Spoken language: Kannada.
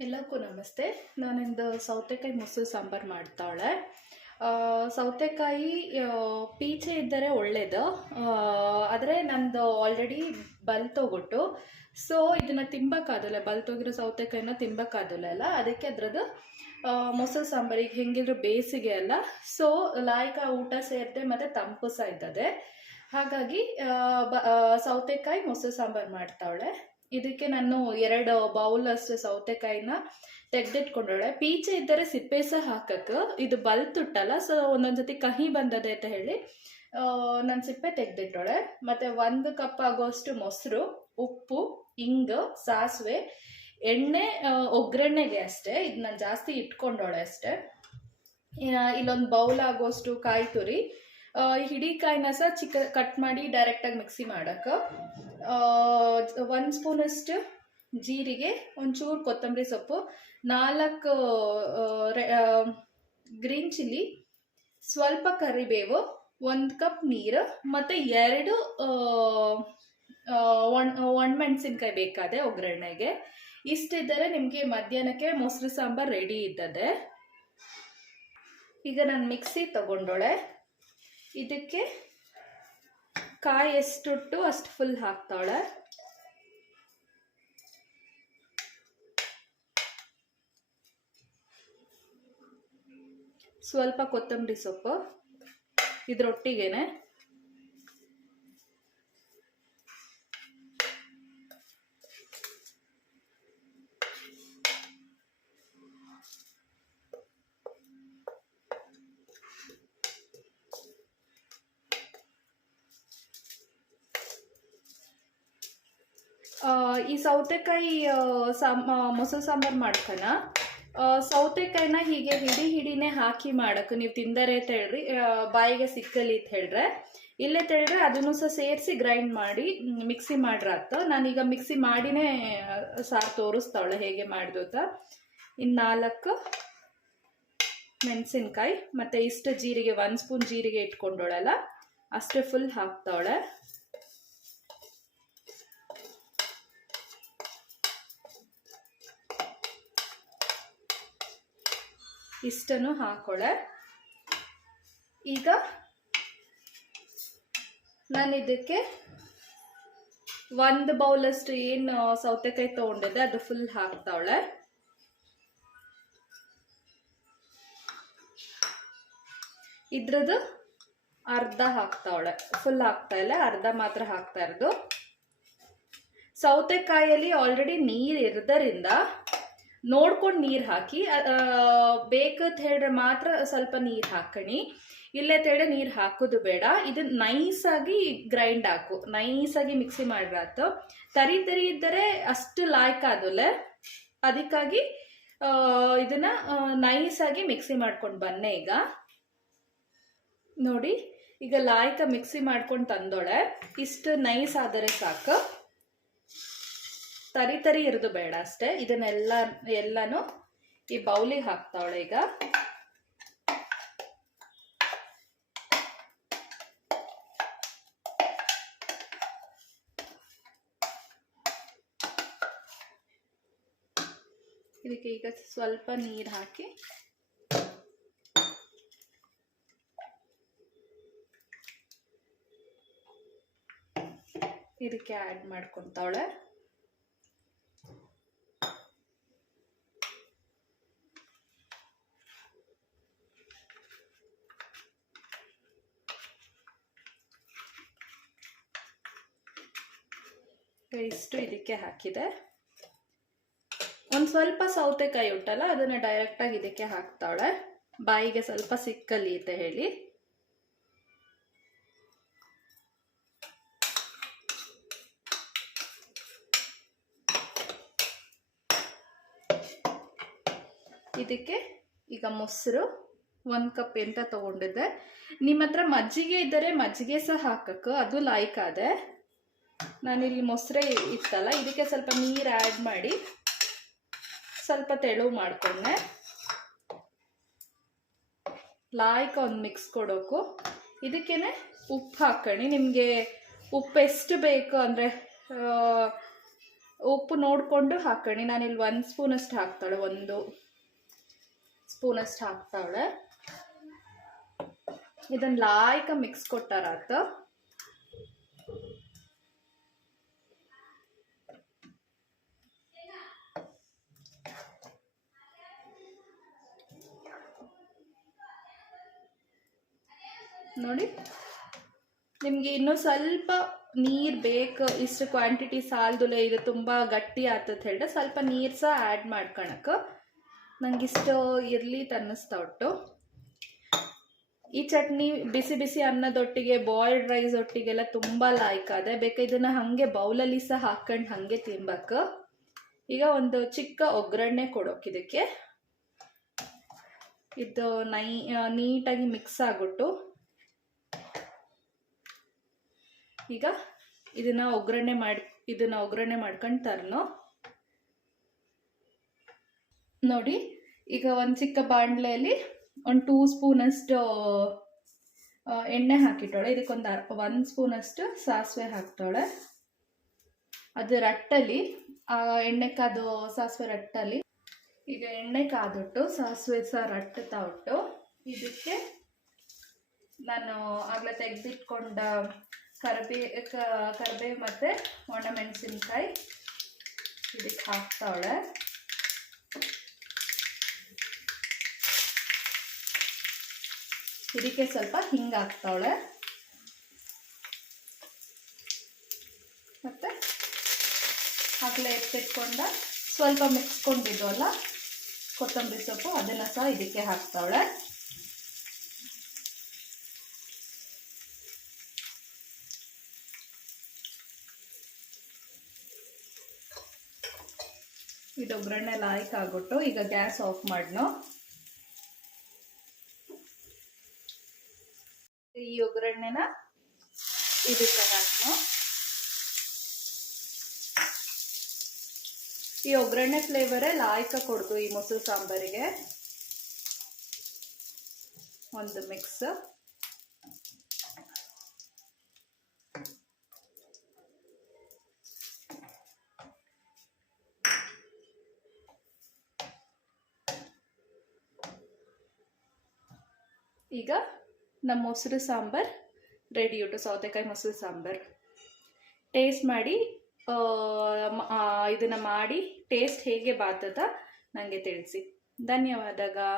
ಎಲ್ಲಕ್ಕೂ ನಮಸ್ತೆ. ನಾನಿಂದು ಸೌತೆಕಾಯಿ ಮೊಸರು ಸಾಂಬಾರು ಮಾಡ್ತಾಳೆ. ಸೌತೆಕಾಯಿ ಪೀಚೆ ಇದ್ದರೆ ಒಳ್ಳೆಯದು, ಆದರೆ ನಂದು ಆಲ್ರೆಡಿ ಬಲ್ತೋಗ್ಬಿಟ್ಟು, ಸೊ ಇದನ್ನು ತಿಂಬಕ್ಕಾಗಲ್ಲ. ಬಲ್ತೋಗಿರೋ ಸೌತೆಕಾಯಿನ ತಿಂಬಕ್ಕಾಗಲ್ಲ ಅಲ್ಲ, ಅದಕ್ಕೆ ಅದ್ರದ್ದು ಮೊಸರು ಸಾಂಬಾರಿಗೆ ಹೆಂಗಿದ್ರು ಬೇಸಿಗೆ ಅಲ್ಲ, ಸೊ ಲಾಯ್ಕ ಊಟ ಸೇರಿದೆ ಮತ್ತು ತಂಪು ಸಹ ಇದ್ದದೆ. ಹಾಗಾಗಿ ಸೌತೆಕಾಯಿ ಮೊಸರು ಸಾಂಬಾರು ಮಾಡ್ತಾವಳೆ. ಇದಕ್ಕೆ ನಾನು 2 ಬೌಲ್ ಅಷ್ಟು ಸೌತೆಕಾಯಿನ ತೆಗೆದಿಟ್ಕೊಂಡೋಳೆ. ಪೀಚೆ ಇದ್ದರೆ ಸಿಪ್ಪೆ ಸಹ ಹಾಕಕ್ಕೆ, ಇದು ಬಲ್ತುಟ್ಟಲ್ಲ, ಸೊ ಒಂದೊಂದ್ಸತಿ ಕಹಿ ಬಂದದೆ ಅಂತ ಹೇಳಿ ನಾನು ಸಿಪ್ಪೆ ತೆಗೆದಿಟ್ಟೋಳೆ. ಮತ್ತು 1 ಕಪ್ ಆಗೋಷ್ಟು ಮೊಸರು, ಉಪ್ಪು, ಇಂಗು, ಸಾಸಿವೆ, ಎಣ್ಣೆ, ಒಗ್ಗರಣೆಗೆ ಅಷ್ಟೇ. ಇದು ನಾನು ಜಾಸ್ತಿ ಇಟ್ಕೊಂಡೋಳೆ ಅಷ್ಟೇ. ಇಲ್ಲೊಂದು ಬೌಲ್ ಆಗೋಷ್ಟು ಕಾಯಿ ತುರಿ, ಹಿಡಿ ಕಾಯಿನ ಸಹ ಕಟ್ ಮಾಡಿ ಡೈರೆಕ್ಟಾಗಿ ಮಿಕ್ಸಿ ಮಾಡೋಕ್ಕೆ, 1 ಸ್ಪೂನಷ್ಟು ಜೀರಿಗೆ, ಒಂಚೂರು ಕೊತ್ತಂಬರಿ ಸೊಪ್ಪು, 4 ಗ್ರೀನ್ ಚಿಲ್ಲಿ, ಸ್ವಲ್ಪ ಕರಿಬೇವು, 1 ಕಪ್ ನೀರು ಮತ್ತು 2 ಒಣಮೆಣಸಿನ್ಕಾಯಿ ಬೇಕಾದೆ ಒಗ್ಗರಣೆಗೆ. ಇಷ್ಟಿದ್ದರೆ ನಿಮಗೆ ಮಧ್ಯಾಹ್ನಕ್ಕೆ ಮೊಸರು ಸಾಂಬಾರು ರೆಡಿ ಇದ್ದದೆ. ಈಗ ನಾನು ಮಿಕ್ಸಿ ತಗೊಂಡೋಳೆ. ಇದಕ್ಕೆ ಕಾಯಿ ಎಷ್ಟುಟ್ಟು ಅಷ್ಟು ಫುಲ್ ಹಾಕ್ತಾಳೆ. ಸ್ವಲ್ಪ ಕೊತ್ತಂಬರಿ ಸೊಪ್ಪು ಇದ್ರೊಟ್ಟಿಗೆನೆ. ಈ ಸೌತೆಕಾಯಿ ಮೊಸರು ಸಾಂಬಾರು ಮಾಡ್ಕೊಳ ಸೌತೆಕಾಯಿನ ಹೀಗೆ ಹಿಡಿನೇ ಹಾಕಿ ಮಾಡಕ್ಕೆ ನೀವು ತಿಂದರೆ ಅಂತ ಹೇಳ್ರಿ, ಬಾಯಿಗೆ ಸಿಕ್ಕಲಿ ಅಂತ ಹೇಳ್ರೆ, ಇಲ್ಲೇ ತಿಳಿದ್ರೆ ಅದನ್ನು ಸಹ ಸೇರಿಸಿ ಗ್ರೈಂಡ್ ಮಾಡಿ ಮಿಕ್ಸಿ ಮಾಡ್ರಾತು. ನಾನೀಗ ಮಿಕ್ಸಿ ಮಾಡಿನೇ ಸಾರು ತೋರಿಸ್ತಾವಳೆ ಹೇಗೆ ಮಾಡಿದ್ದು ಅಂತ. ಇನ್ನು 4 ಮೆಣಸಿನ್ಕಾಯಿ ಮತ್ತು ಇಷ್ಟು ಜೀರಿಗೆ, 1 ಸ್ಪೂನ್ ಜೀರಿಗೆ ಇಟ್ಕೊಂಡೋಳಲ್ಲ ಅಷ್ಟೇ ಫುಲ್ ಹಾಕ್ತಾವಳೆ. ಇಷ್ಟನ್ನು ಹಾಕೊಳ್ಳೆ. ಈಗ ನಾನು ಇದಕ್ಕೆ 1 ಬೌಲಷ್ಟು ಏನು ಸೌತೆಕಾಯಿ ತೊಗೊಂಡಿದ್ದೆ ಅದು ಫುಲ್ ಹಾಕ್ತಾವಳೆ. ಇದ್ರದ್ದು ಅರ್ಧ ಹಾಕ್ತಾವಳೆ, ಫುಲ್ ಹಾಕ್ತಾ ಇಲ್ಲ, ಅರ್ಧ ಮಾತ್ರ ಹಾಕ್ತಾ ಇರೋದು. ಸೌತೆಕಾಯಲ್ಲಿ ಆಲ್ರೆಡಿ ನೀರು ಇರೋದರಿಂದ ನೋಡ್ಕೊಂಡು ನೀರು ಹಾಕಿ, ಬೇಕಂತ ಹೇಳಿದ್ರೆ ಮಾತ್ರ ಸ್ವಲ್ಪ ನೀರು ಹಾಕಣಿ, ಇಲ್ಲೇ ತೇಡೆ ನೀರು ಹಾಕೋದು ಬೇಡ. ಇದು ನೈಸಾಗಿ ಗ್ರೈಂಡ್ ಹಾಕು, ನೈಸಾಗಿ ಮಿಕ್ಸಿ ಮಾಡಿರಾತು. ತರಿ ಇದ್ದರೆ ಅಷ್ಟು ಲಾಯ್ಕಾದಲೆ, ಅದಕ್ಕಾಗಿ ಇದನ್ನ ನೈಸಾಗಿ ಮಿಕ್ಸಿ ಮಾಡ್ಕೊಂಡು ಬನ್ನೆ. ಈಗ ನೋಡಿ, ಈಗ ಲಾಯ್ಕ ಮಿಕ್ಸಿ ಮಾಡ್ಕೊಂಡು ತಂದೋಳೆ. ಇಷ್ಟು ನೈಸ್ ಆದರೆ ಸಾಕು, ತರಿ ಇರೋದು ಬೇಡ ಅಷ್ಟೇ. ಇದನ್ನೆಲ್ಲನೂ ಈ ಬೌಲಿಗೆ ಹಾಕ್ತಾವಳೆ. ಈಗ ಇದಕ್ಕೆ ಈಗ ಸ್ವಲ್ಪ ನೀರು ಹಾಕಿ ಇದಕ್ಕೆ ಆ್ಯಡ್ ಮಾಡ್ಕೊತಾವಳೆ. ಇಷ್ಟು ಇದಕ್ಕೆ ಹಾಕಿದೆ. ಒಂದು ಸ್ವಲ್ಪ ಸೌತೆಕಾಯಿ ಉಂಟಲ್ಲ ಅದನ್ನು ಡೈರೆಕ್ಟಾಗಿ ಇದಕ್ಕೆ ಹಾಕ್ತಾವಳೆ, ಬಾಯಿಗೆ ಸ್ವಲ್ಪ ಸಿಕ್ಕಲಿ ಅಂತ ಹೇಳಿ. ಇದಕ್ಕೆ ಈಗ ಮೊಸರು 1 ಕಪ್ ಎಂತ ತಗೊಂಡಿದ್ದೆ. ನಿಮ್ಮ ಹತ್ರ ಮಜ್ಜಿಗೆ ಇದ್ದರೆ ಮಜ್ಜಿಗೆ ಸಹ ಹಾಕಕ್ಕೆ, ಅದು ಲಾಯ್ಕಾದೆ. ನಾನಿಲ್ಲಿ ಮೊಸರೇ ಇತ್ತಲ್ಲ, ಇದಕ್ಕೆ ಸ್ವಲ್ಪ ನೀರು ಆ್ಯಡ್ ಮಾಡಿ ಸ್ವಲ್ಪ ತೆಳು ಮಾಡ್ಕೊಂಡೆ. ಲಾಯ್ಕ ಒಂದು ಮಿಕ್ಸ್ ಕೊಡೋಕು. ಇದಕ್ಕೇನೆ ಉಪ್ಪು ಹಾಕಣಿ. ನಿಮಗೆ ಉಪ್ಪು ಎಷ್ಟು ಬೇಕು ಅಂದರೆ ಉಪ್ಪು ನೋಡಿಕೊಂಡು ಹಾಕೊಳ್ಳಿ. ನಾನಿಲ್ಲಿ 1 ಸ್ಪೂನಷ್ಟು ಹಾಕ್ತಾಳೆ, 1 ಸ್ಪೂನಷ್ಟು ಹಾಕ್ತಾಳೆ. ಇದನ್ನು ಲಾಯ್ಕ ಮಿಕ್ಸ್ ಕೊಟ್ಟಾರಾತ. ನೋಡಿ, ನಿಮಗೆ ಇನ್ನೂ ಸ್ವಲ್ಪ ನೀರು ಬೇಕು, ಇಷ್ಟು ಕ್ವಾಂಟಿಟಿ ಸಾಲದುಲೆ, ಇದು ತುಂಬ ಗಟ್ಟಿ ಆಗ್ತದೆ ಹೇಳಿದ್ರೆ ಸ್ವಲ್ಪ ನೀರು ಸಹ ಆ್ಯಡ್ ಮಾಡ್ಕೊಳಕ್ಕೆ ನಂಗಿಷ್ಟು ಇರಲಿ ಅನ್ನಿಸ್ತಾ ಉಂಟು. ಈ ಚಟ್ನಿ ಬಿಸಿ ಬಿಸಿ ಅನ್ನದೊಟ್ಟಿಗೆ, ಬಾಯ್ಲ್ಡ್ ರೈಸ್ ಒಟ್ಟಿಗೆಲ್ಲ ತುಂಬ ಲಾಯ್ಕಾದೆ. ಬೇಕಾ ಇದನ್ನು ಹಾಗೆ ಬೌಲಲ್ಲಿ ಸಹ ಹಾಕೊಂಡು ಹಾಗೆ ತಿನ್ಬೇಕು. ಈಗ ಒಂದು ಚಿಕ್ಕ ಒಗ್ಗರಣೆ ಕೊಡೋಕೆ ಇದಕ್ಕೆ. ಇದು ನೀಟಾಗಿ ಮಿಕ್ಸ್ ಆಗ್ಬಿಟ್ಟು ಈಗ ಇದನ್ನ ಒಗ್ಗರಣೆ ಮಾಡ್ಕೊಂಡು ತರ್ನೋ. ನೋಡಿ, ಈಗ ಒಂದು ಚಿಕ್ಕ ಬಾಣಲೆಯಲ್ಲಿ ಒಂದು 2 ಸ್ಪೂನಷ್ಟು ಎಣ್ಣೆ ಹಾಕಿಟ್ಟೋಳೆ. ಇದಕ್ಕೊಂದು 1 ಸ್ಪೂನಷ್ಟು ಸಾಸಿವೆ ಹಾಕ್ತಾಳೆ. ಅದು ರಟ್ಟಲ್ಲಿ ಎಣ್ಣೆ ಕಾದು ಸಾಸಿವೆ ರಟ್ಟಲ್ಲಿ. ಈಗ ಎಣ್ಣೆ ಕಾದುಟ್ಟು ಸಾಸಿವೆ ಸಹ ರಟ್ಟುತ್ತಾ ಉಂಟು. ಇದಕ್ಕೆ ನಾನು ಆಗಲೇ ತೆಗೆದಿಟ್ಕೊಂಡ ಕರಿಬೇವು ಮತ್ತು ಒಣಮೆಣಸಿನ್ಕಾಯಿ ಇದಕ್ಕೆ ಹಾಕ್ತಾಳೆ. ಇದಕ್ಕೆ ಸ್ವಲ್ಪ ಹಿಂಗೆ ಹಾಕ್ತಾಳೆ. ಮತ್ತು ಆಗಲೇ ಎತ್ತಿಟ್ಕೊಂಡ ಸ್ವಲ್ಪ ಮಿಕ್ಸ್ಕೊಂಡಿದ್ವಲ್ಲ ಕೊತ್ತಂಬರಿ ಸೊಪ್ಪು, ಅದನ್ನು ಸಹ ಇದಕ್ಕೆ ಹಾಕ್ತಾಳೆ. ಇದು ಒಗ್ಗರಣೆ ಲಾಯ್ಕ್ ಆಗ್ಬಿಟ್ಟು ಈಗ ಗ್ಯಾಸ್ ಆಫ್ ಮಾಡ್ನೋ. ಈ ಒಗ್ಗರಣೆನ ಇದಕ್ಕೆ ಹಾಕ್ನೋ. ಈ ಒಗ್ಗರಣೆ ಫ್ಲೇವರೇ ಲಾಯ್ಕ ಕೊಡ್ದು ಈ ಮೊಸರು ಸಾಂಬಾರಿಗೆ. ಒಂದು ಮಿಕ್ಸ್. ಈಗ ನಮ್ಮ ಮೊಸರು ಸಾಂಬಾರ್ ರೆಡಿ ಉಂಟು, ಸೌತೆಕಾಯಿ ಮೊಸರು ಸಾಂಬಾರ್. ಟೇಸ್ಟ್ ಮಾಡಿ, ಇದನ್ನು ಮಾಡಿ ಟೇಸ್ಟ್ ಹೇಗೆ ಬಾತದ ನನಗೆ ತಿಳಿಸಿ. ಧನ್ಯವಾದಗಳು.